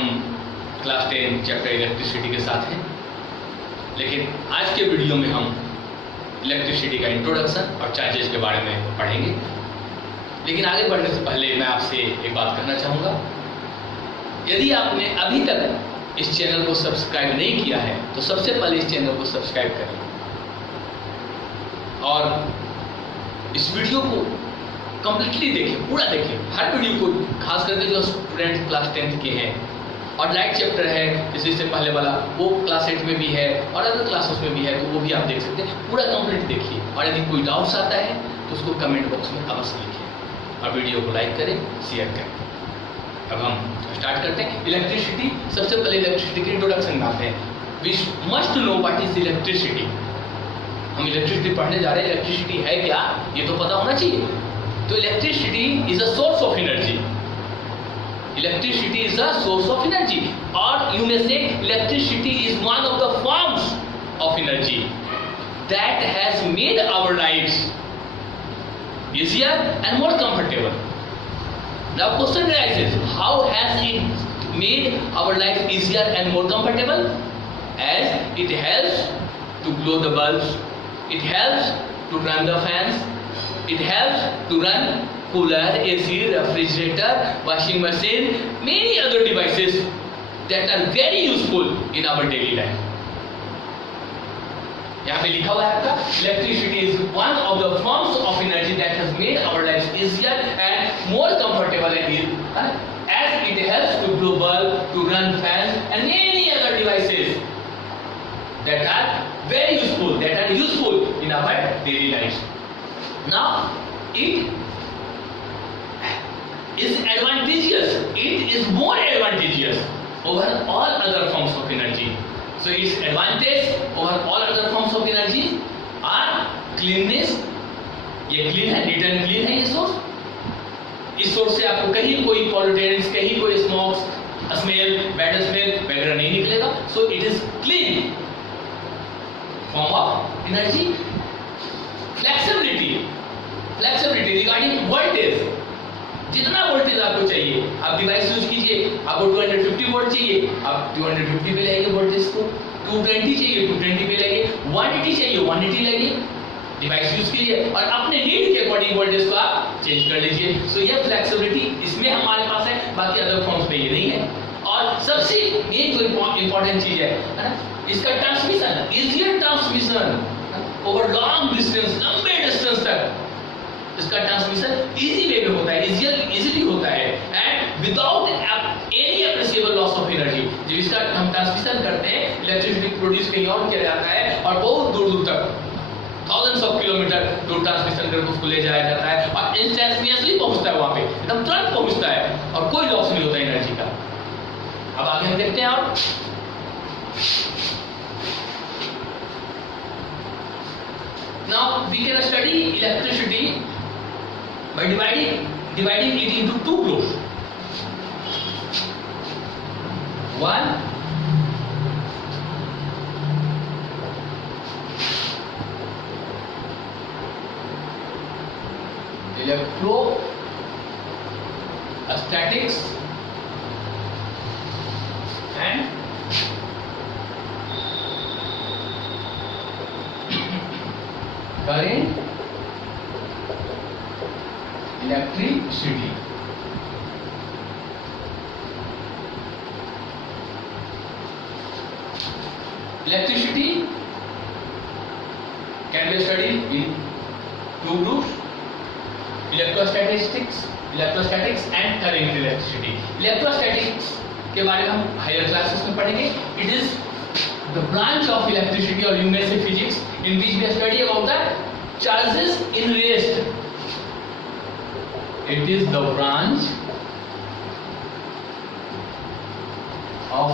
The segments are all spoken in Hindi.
हम क्लास 10 चैप्टर इलेक्ट्रिसिटी के साथ हैं, लेकिन आज के वीडियो में हम इलेक्ट्रिसिटी का इंट्रोडक्शन और चार्जेस के बारे में पढ़ेंगे। लेकिन आगे बढ़ने से पहले मैं आपसे एक बात कहना चाहूँगा, यदि आपने अभी तक इस चैनल को सब्सक्राइब नहीं किया है तो सबसे पहले इस चैनल को सब्सक्राइब करें और इस वीडियो को कंप्लीटली देखें, पूरा देखें, हर वीडियो को, खास करके जो स्टूडेंट क्लास 10th के हैं। और लाइट चैप्टर है जैसे इससे पहले वाला, वो क्लास 8 में भी है और अदर क्लासेस में भी है, तो वो भी आप देख सकते हैं। पूरा कंप्लीट देखिए और यदि कोई डाउट्स आता है तो उसको कमेंट बॉक्स में अवश्य लिखें और वीडियो को लाइक करें, शेयर करें। अब हम स्टार्ट करते हैं। इलेक्ट्रिसिटी, सबसे पहले इलेक्ट्रिसिटी के इंट्रोडक्शन में आते हैं। We must know what is electricity. हम इलेक्ट्रिसिटी पढ़ने जा रहे हैं, इलेक्ट्रिसिटी है क्या ये तो पता होना चाहिए। तो electricity is a source of energy. Electricity is a source of energy, और you may say electricity is one of the forms of energy that has made our lifes easier and more comfortable. Now question arises, how has it made our life easier and more comfortable? As it helps to blow the bulbs, it helps to run the fans, it helps to run cooler, AC, refrigerator, washing machine, many other devices that are very useful in our daily life. यहाँ पे लिखा हुआ है आपका, electricity is one of the forms of energy that has made our life easier and more comfortable as it helps to blow bulb, to run fans and many other devices that are very useful, that are useful in our daily life. Now it is advantageous, it is more advantageous over all other forms of energy. So its advantage over all other forms of energy are cleanness. ये clean है, neat and clean है ये source. इस source से आपको कहीं कोई pollutants, कहीं कोई smokes, smell, bad smell वगैरह नहीं निकलेगा. So it is clean form of energy. Flexibility, flexibility regarding voltage. जितना वोल्टेज आपको चाहिए आप डिवाइस यूज कीजिए, आपको 250 वोल्ट चाहिए आप 250 पे लाइए वोल्टेज को, 220 चाहिए 220 पे लाइए, 180 चाहिए 180 लाइए, डिवाइस यूज कीजिए और अपने नीड के अकॉर्डिंग वोल्टेज को आप चेंज कर लीजिए. सो ये फ्लेक्सिबिलिटी इसमें हमारे पास है, बाकी अदर फॉर्म्स में ये नहीं है. और सबसे मेन जो इंपॉर्टेंट चीज है ना, इसका transmission, easier transmission over long distance, लंबे डिस्टेंस तक इसका ट्रांसमिशन इजी वे में होता है, इजीली होता है and without any appreciable loss of energy. जब इसका हम ट्रांसमिशन करते हैं, इलेक्ट्रिसिटी प्रोड्यूस कहीं और किया जाता है और बहुत दूर दूर तक थाउजेंड्स ऑफ किलोमीटर दूर ट्रांसमिशन करके उसको ले जाया जाता है और इंस्टेंटेनियसली पहुंचता है, वहां पे एकदम तुरंत पहुंचता है और कोई लॉस नहीं होता एनर्जी का. अब आगे हम देखते हैं. और now we can study electricity by dividing it into two groups. One, electrostatics and current electricity. Electricity can be studied in two groups: electrostatics and current electricity. Electrostatics के बारे में हम हायर क्लासेस में पढ़ेंगे. It is the branch of electricity, or you may say physics, in which we study about the charges in rest. It is the branch of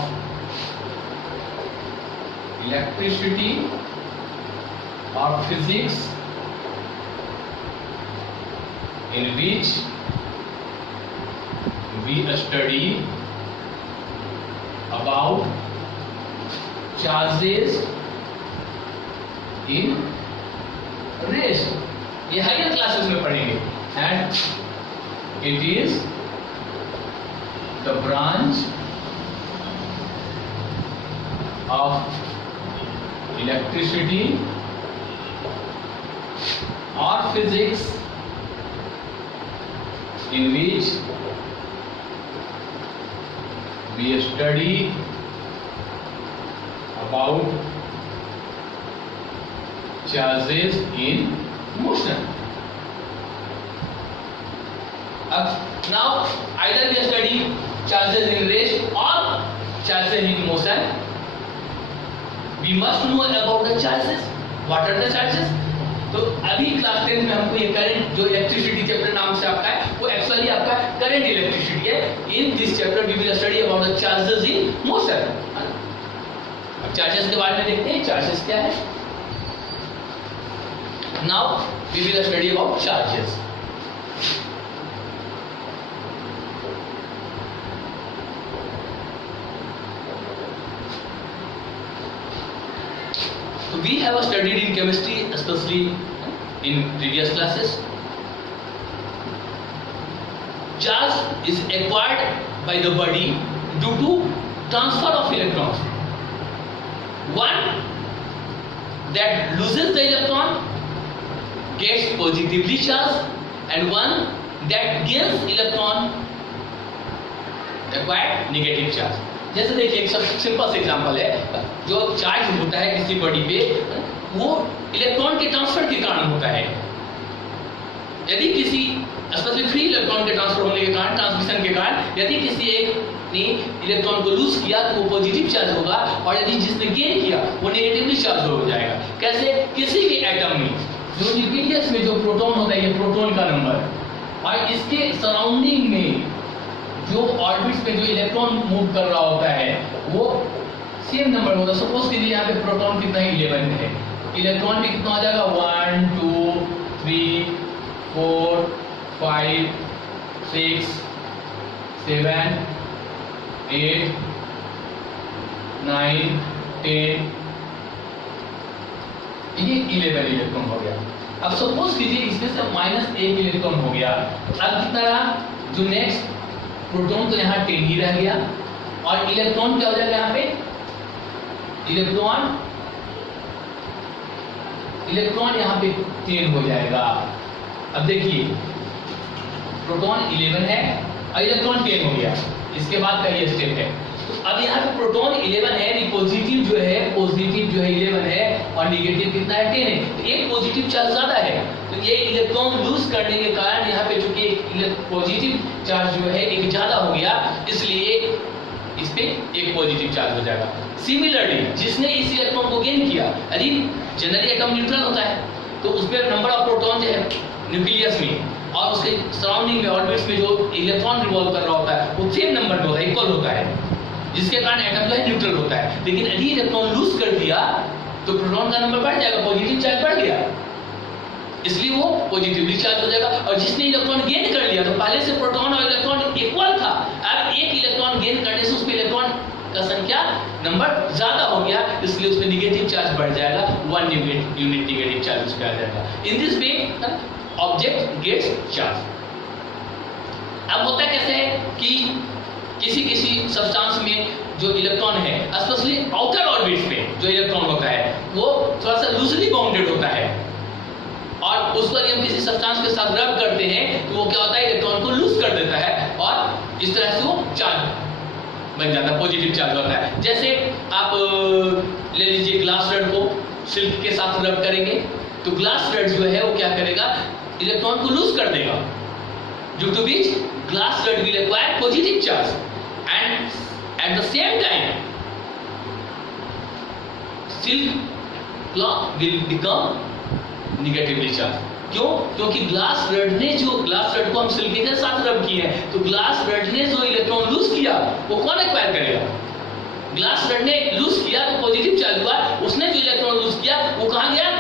electricity or physics in which we study about charges in rest. ये हायर क्लासेस में पढ़ेंगे. And it is the branch of electricity or physics in which we study about charges in motion. Now either we study charges in rest or charges in motion. We must know about the charges. What are the charges? तो अभी क्लास 10 में हमको ये करंट जो इलेक्ट्रिसिटी चैप्टर नाम से आपका है वो एक्चुअली आपका करंट इलेक्ट्रिसिटी है. In this chapter we will study about the charges in motion. अब चार्जेस के बारे में देखते हैं. चार्जेस क्या है? Now we will study about charges. We have studied in chemistry, especially in previous classes. Charge is acquired by the body due to transfer of electrons. One that loses the electron gets positively charged, and one that gains electron acquired negative charge. जैसे देखिए एक सिंपल सा एग्जांपल है. जो चार्ज होता है किसी बॉडी पे वो इलेक्ट्रॉन के ट्रांसफर के कारण होता है. यदि किसी स्पेशली फ्री इलेक्ट्रॉन के ट्रांसफर होने के कारण, ट्रांसमिशन के कारण यदि किसी एक ने इलेक्ट्रॉन को लूज किया तो वो पॉजिटिव चार्ज होगा, और यदि जिसने गेन किया वो नेगेटिवली चार्ज हो जाएगा. कैसे? किसी भी एटम में जो न्यूक्लियस में जो प्रोटॉन होता है, ये प्रोटॉन का नंबर, और इसके सराउंडिंग में जो ऑर्बिट्स में जो इलेक्ट्रॉन मूव कर रहा होता है वो सेम नंबर होगा. सपोज कीजिए यहाँ पे प्रोटॉन कितना है? 11 है. इलेक्ट्रॉन में कितना आ जाएगा? 1 2 3 4 5 6 7 8 9 10. ये 11 इलेक्ट्रॉन हो गया. अब सपोज कीजिए इसमें से -1 इलेक्ट्रॉन हो गया. अब कितना जो नेक्स्ट प्रोटॉन तो यहाँ 10 ही रह गया, और इलेक्ट्रॉन क्या हो जाएगा यहाँ पे? इलेक्ट्रॉन यहाँ पे 10 हो जाएगा. अब देखिए प्रोटॉन 11 है और इलेक्ट्रॉन 10 हो गया. इसके बाद का ये स्टेप है. तो अब यहाँ पे प्रोटॉन 11 है, पॉजिटिव जो है 11 है और नेगेटिव कितना है? 10 है. तो एक पॉजिटिव चार्ज ज्यादा है, तो ये इलेक्ट्रॉन लूज करने के कारण यहाँ पे चूंकि पॉजिटिव चार्ज जो है एक ज्यादा हो गया, इसलिए इस पे एक पॉजिटिव चार्ज हो जाएगा. सिमिलरली जिसने इस इलेक्ट्रॉन को गेन किया, यदि जनरली एटम न्यूट्रल होता है तो उसमें नंबर ऑफ प्रोटॉन जो है न्यूक्लियस में और उसके सराउंडिंग में ऑर्बिट्स में जो इलेक्ट्रॉन रिवॉल्व कर रहा होता है वो सेम नंबर में होता है, इक्वल होता है, जिसके कारण एटम जो है न्यूट्रल होता है. लेकिन यदि इलेक्ट्रॉन लूज कर दिया तो प्रोटॉन का नंबर बढ़ जाएगा, पॉजिटिव चार्ज बढ़ गया, इसलिए वो पॉजिटिवली चार्ज हो जाएगा. और जिसने इलेक्ट्रॉन गेन कर लिया, तो पहले से प्रोटॉन और इलेक्ट्रॉन इक्वल था, अब एक इलेक्ट्रॉन गेन करने से उसमें इलेक्ट्रॉन का संख्या नंबर ज्यादा हो गया, इसलिए उसमें नेगेटिव चार्ज बढ़ जाएगा, 1 यूनिट नेगेटिव चार्ज उसमें आ जाएगा. In this way object gets charge. अब होता कैसे है कि किसी सब्सटेंस में जो इलेक्ट्रॉन है, स्पेशली आउटर ऑर्बिट्स में जो इलेक्ट्रॉन होता है वो थोड़ा सा लूजली बाउंडेड होता है, और उस पर हम किसी सब्सटेंस के साथ रब करते हैं तो वो क्या होता है? इलेक्ट्रॉन को लूज कर देता है और इस तरह से वो चार्ज बन जाता है, पॉजिटिव चार्ज होता है. जैसे आप ले लीजिए ग्लास रड को सिल्क के साथ रब करेंगे तो ग्लास रड जो है वो क्या करेगा? इलेक्ट्रॉन को लूज कर देगा, due to which glass rod will acquire positive charge, and at the same time silk cloth will become negatively charge. क्यों? क्योंकि ग्लास रड को हम सिल्क के साथ रब किए हैं, तो ग्लास रड ने जो इलेक्ट्रॉन लूज किया वो कौन एक्वायर करेगा? ग्लास रड ने लूज किया तो पॉजिटिव चार्ज हुआ, उसने जो इलेक्ट्रॉन लूज किया वो कहाँ गया?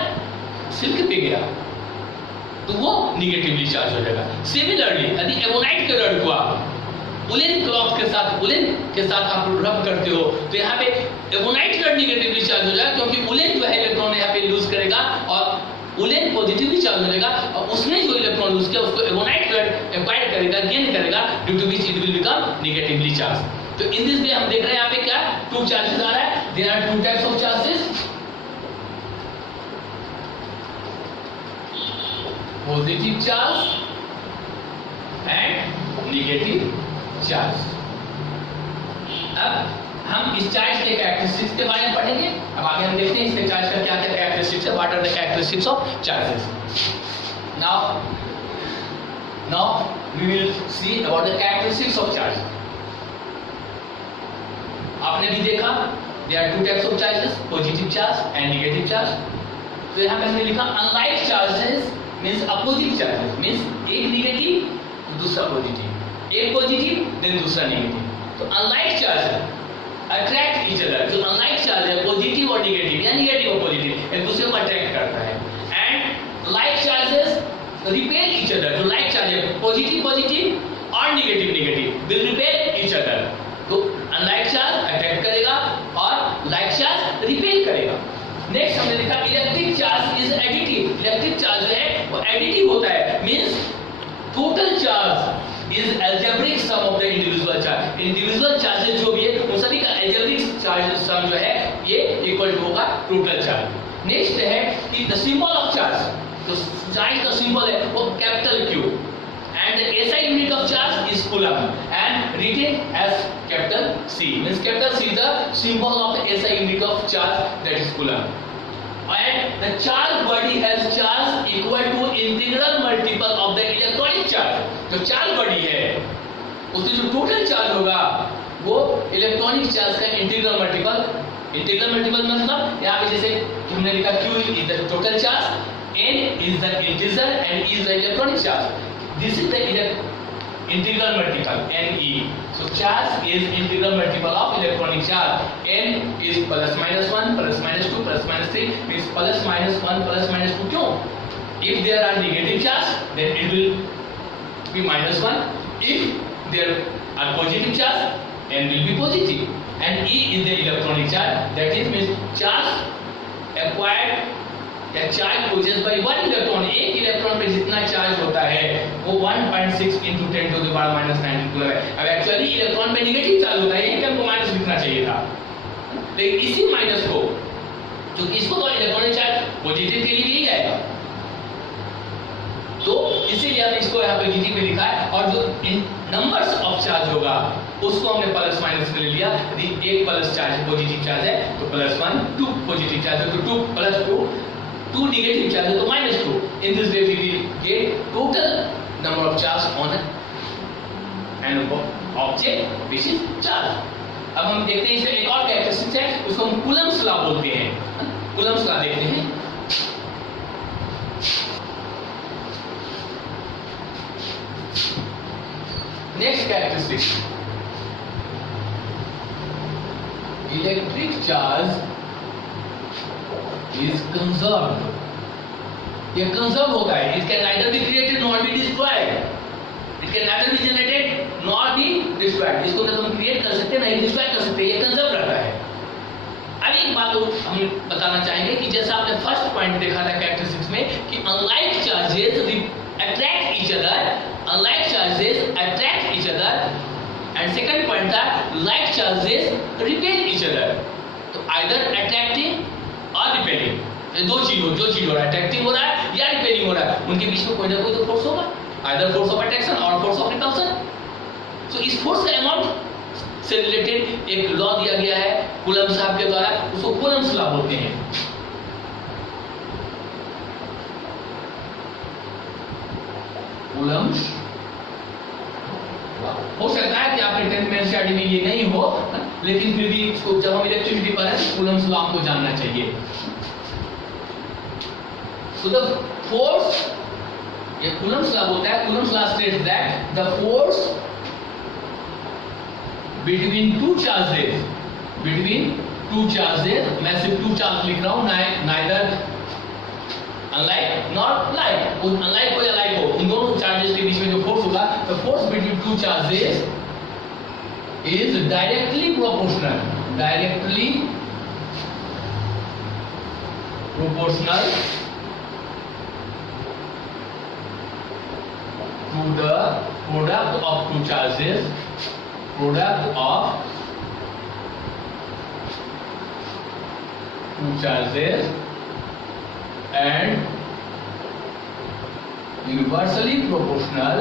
सिल्क पे गया, तो वो नेगेटिवली चार्ज हो जाएगा. सिमिलरली यदि एबोनाइट के रड को आप उलेन क्लॉथ के साथ आप रब करते हो तो यहाँ पे एबोनाइट रड नेगेटिवली चार्ज हो जाएगा, क्योंकि उलेन जो है इलेक्ट्रॉन यहाँ पे लूज करेगा और उलेन पॉजिटिवली चार्ज हो जाएगा, और उसने जो इलेक्ट्रॉन लूज किया उसको एबोनाइट रड एक्वायर करेगा, गेन करेगा, due to which it will become negatively charge. तो इन दिस वे हम देख रहे हैं यहाँ पे क्या टू चार्जेस आ रहा है. There are two types of charges, positive charge and negative charge. अब हम इस चार्ज के कैरेक्टरिस्टिक्स के बारे में पढ़ेंगे. अब आगे हम देखते हैं इसके चार्ज का क्या क्या कैरेक्टरिस्टिक्स है. What are the characteristics of charges. Now we will see about the characteristics of charge. आपने भी देखा there are two types of charges, positive charge and negative charge. तो यहाँ पे हमने लिखा unlike charges means opposite charges means एक negative दूसरा positive, एक positive then दूसरा negative. तो unlike charges attract each other. जो unlike charge है positive और negative या negative और positive एक दूसरे को attract करता है. And like charges repel each other. जो like charge है positive positive और negative negative will repel each other. तो unlike charge attract करेगा और like charge repel करेगा. नेक्स्ट हमने लिखा electric charge is additive. Electric charge जो है वो एडिटिव होता है means total charge is algebraic sum of the individual charge. Individual charges जो भी है उन सभी का अलजेब्रिक चार्ज सम जो है ये इक्वल टू होगा टोटल चार्ज. नेक्स्ट है कि द सिंबल ऑफ चार्ज. तो चार्ज का सिंबल है वो capital Q and the SI unit of charge is coulomb and written as capital C. Means capital C is the symbol of the SI unit of charge, that is coulomb. And the charge body has charge equal to integral multiple of the electronic charge. जो charge body है उसमें जो total charge होगा वो इलेक्ट्रॉनिक चार्ज का इंटीग्रल मल्टीपल. इंटीग्रल मल्टीपल मतलब यहाँ पे जैसे हमने लिखा Q is the total charge, N is the integer and E is the electronic charge. This is the integral multiple Ne. So charge is integral multiple of electronic charge. N is plus minus 1 plus minus 2 plus minus 3 means plus minus 1 plus minus 2. क्यों? If there are negative charge then it will be minus 1. If there are positive charge N will be positive. And E is the electronic charge. That is means charge acquired या charge possess by one electron. एक इलेक्ट्रॉन पे जितना चार्ज होता है वो 1.6 × 10⁻⁻⁹ है. अब एक्चुअली इलेक्ट्रॉन पे नेगेटिव चार्ज होता है, यही हमको माइनस लिखना चाहिए था, लेकिन इसी माइनस को जो इसको तो इलेक्ट्रॉनिक चार्ज पॉजिटिव के लिए यही आएगा, तो इसीलिए हमने इसको यहाँ पे पॉजिटिव में लिखा है. और जो नंबर्स ऑफ चार्ज होगा उसको हमने प्लस माइनस में ले लिया. यदि एक प्लस चार्ज पॉजिटिव चार्ज है तो +1, 2 पॉजिटिव चार्ज है तो 2 + 2, 2 negative charge है तो -2. In this way we will get total number of charge on an object which is charge. अब हम देखते हैं इसमें एक और कैरेक्टरिस्टिक्स है, उसको हम कूलम्ब्स लॉ बोलते हैं. कूलम्ब्स लॉ देखते हैं. Next characteristics, electric charge is conserved. ये कंजर्व होता है. It can neither be created nor be destroyed. It can neither be generated nor be destroyed. इसको ना हम क्रिएट कर सकते नहीं डिस्ट्रॉय कर सकते. ये कंजर्व रहता है. अब एक बात हम बताना चाहेंगे कि जैसा आपने फर्स्ट पॉइंट देखा था कैरेक्टरिस्टिक्स में कि unlike charges attract each other, unlike charges attract each other, and second point था like charges repel each other. तो आइदर अट्रैक्टिंग और रिपेलिंग, दो चीज हो रहा है, अट्रैक्टिंग हो रहा है या रिपेलिंग हो रहा है, उनके बीच में कोई ना कोई तो फोर्स होगा, आइदर फोर्स ऑफ अट्रैक्शन और फोर्स ऑफ रिपल्शन. सो इस फोर्स का अमाउंट से रिलेटेड एक लॉ दिया गया है कूलम्ब साहब के द्वारा, उसको कूलम्ब्स लॉ बोलते हैं. कूलम्ब्स हो सकता है कि आपके 10th में एनसीईआरटी में ये नहीं हो, लेकिन फिर भी इसको जब हम इलेक्ट्रिसिटी पर है कूलम्ब्स लॉ आपको जानना चाहिए. So the force, ये कूलम्ब्स लॉ बोलता है, Coulomb's law states that the force between two charges, मैं सिर्फ 2 चार्ज लिख रहा हूँ, neither unlike not like, unlike हो या like हो, उन दोनों चार्जेस के बीच में जो फोर्स होगा, the force between 2 charges is directly proportional to the product of 2 charges product of two charges and universally proportional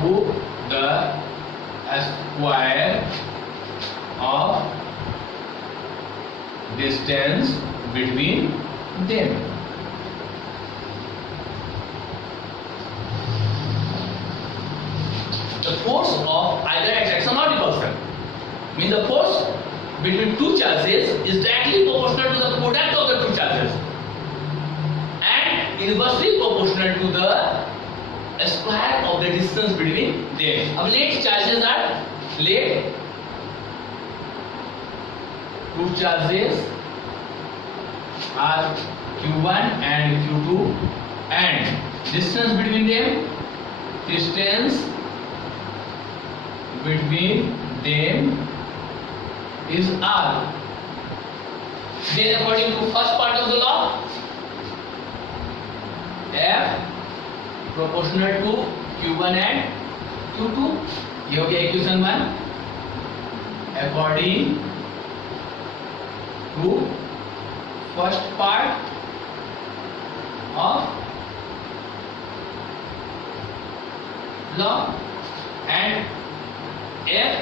to the square of distance between them. The force of either attraction or repulsion, means the force between two charges is directly proportional to the product of the two charges and inversely proportional to the square of the distance between them. अब let charges are, let two charges are q1 and q2 and distance between them, distance between them is r. Then according to first part of the law, F proportional to q1 and q2, ये हो गया equation 1. According to first part of law and F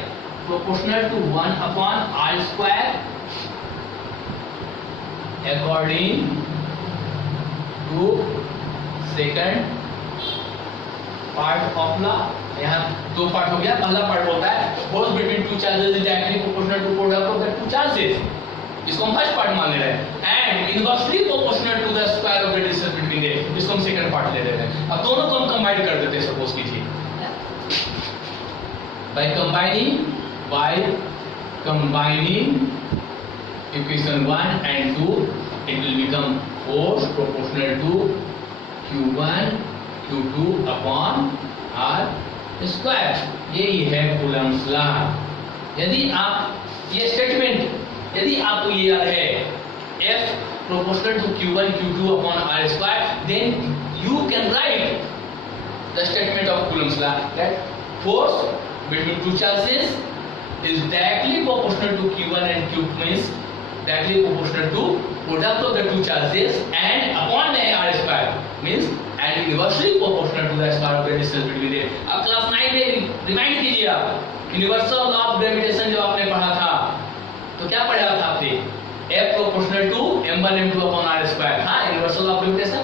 proportional to 1 upon r square according to second part of law. यहाँ दो पार्ट हो गया. पहला पार्ट होता है force between two charges is directly proportional to product of the two charges, इसको हम फर्स्ट पार्ट मान ले रहे हैं, and inversely proportional to the square of the distance between them, इसको हम सेकंड पार्ट ले रहे हैं. अब दोनों को हम कंबाइन कर देते हैं. सपोज कीजिए by combining equation 1 and 2 it will become force proportional to q1 q2 upon r square. यही है कूलम्स लॉ. यदि आप ये स्टेटमेंट यदि आपको ये याद है F proportional to q1 q2 upon r square, then you can write the statement of Coulomb's law that force between two charges is directly proportional to q1 and q, means directly proportional to product of the two charges and upon the r square, means and inversely proportional to the square of the distance between them. अब क्लास 9 में रिमाइंड कीजिए आप यूनिवर्सल लॉ ऑफ ग्रेविटेशन जब आपने पढ़ा था तो क्या पढ़ा था आपने? F proportional to m1 m2 upon r square. हाँ, universal law of gravitation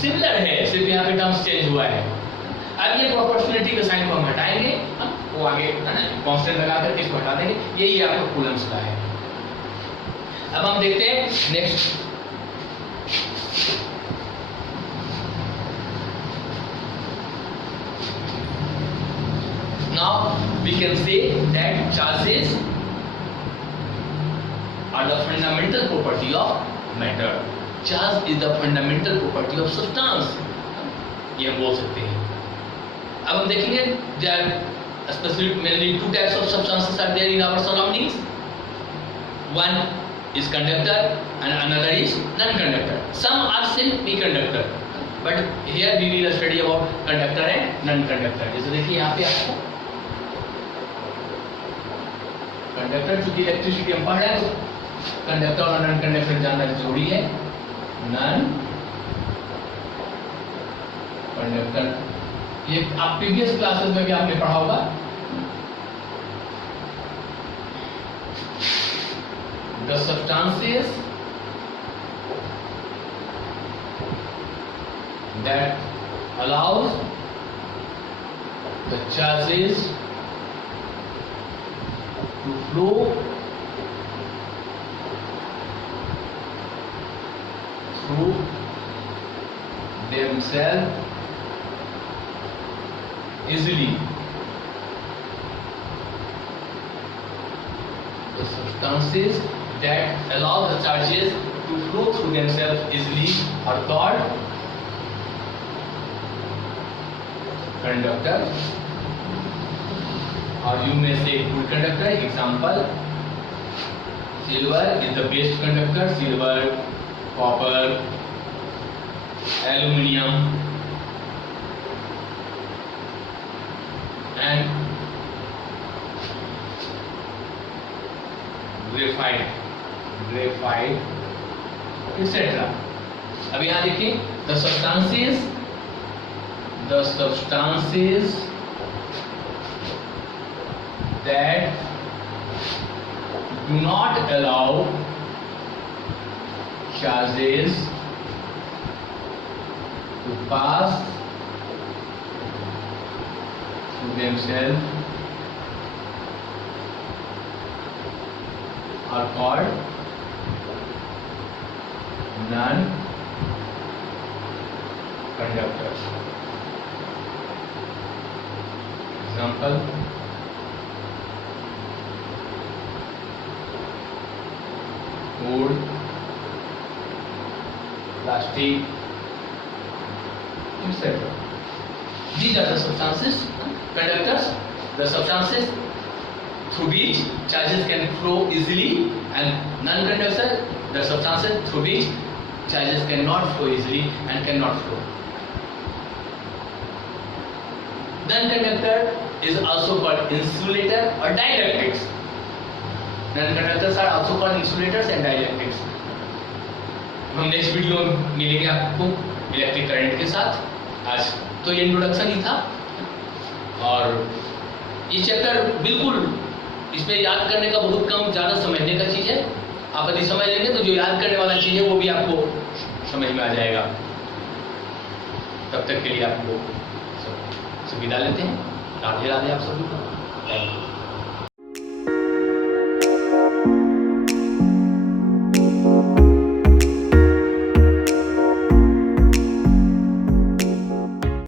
similar है, सिर्फ यहाँ पे टर्म्स चेंज हुआ है. अब ये प्रोपोर्शनलिटी के साइन को हम हटाएंगे, हम वो आगे है ना कांस्टेंट लगा करके इसको हटा देंगे. यही आपका कूलम्स लॉ है. अब हम देखते हैं next. Now we can say that charges are the fundamental property of matter. Charge is the fundamental property of substance. ये हम बोल सकते हैं. अब हम देखेंगे that specifically two types of substances are there in our surroundings. One is conductor and another is non-conductor. Some are semi-conductor, but here we will study about conductor and non-conductor. जैसे देखिए यहाँ पे आपको कंडक्टर, चूंकि इलेक्ट्रिसिटी हम पढ़ रहे हैं तो कंडक्टर और नॉन कंडक्टर जानना जरूरी है. नॉन कंडक्टर ये आप प्रीवियस क्लासेस में भी आपने पढ़ा होगा. The substances that allows the charges to flow through themselves easily. The substances that allow the charges to flow through themselves easily are called conductors, or you may say good conductor. Example, silver is the best conductor. Silver, copper, aluminium and graphite etcetera. अब यहां देखिए the substances that do not allow charges to pass through themselves are called non-conductors. Example: wood, plastic, etc. These are the substances, conductors, the substances through which charges can flow easily, and non-conductor, the substances through which charges cannot flow easily and cannot flow. Non-conductor is also called insulator or dielectrics. Non-conductors are also called insulators and dielectrics. हम नेक्स्ट वीडियो में मिलेंगे आपको इलेक्ट्रिक करंट के साथ। आज तो ये इंट्रोडक्शन ही था, और ये चैप्टर बिल्कुल इसमें याद करने का बहुत कम, ज़्यादा समझने का चीज़ है। आप यदि समझ लेंगे तो जो याद करने वाला चीज़ है वो भी आपको समझ में आ जाएगा। तब तक के लिए आपको सब विदा लेते हैं। राधे राधे आप सभी को। Thank you.